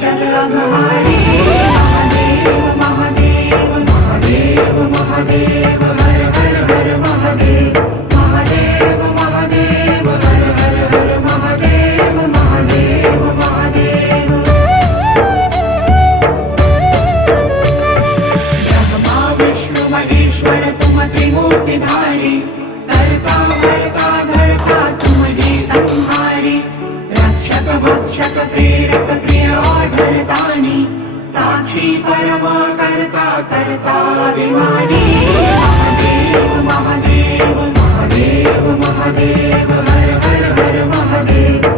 चल अघहारी महादेव महादेव महादेव महादेव हर हर हर महादेव महादेव महादेव हर हर हर महादेव महादेव महादेव ब्रह्मा विष्णु महेश्वर तुम त्रिमूर्तिधारी करता भरता धरता तुम जी संहारी रक्षक भक्षक प्रेरक प्रिय आढरतानी साक्षी परम कर्ता कर्ता अभिमानी महादेव महादेव महादेव महादेव हर हर हर महादेव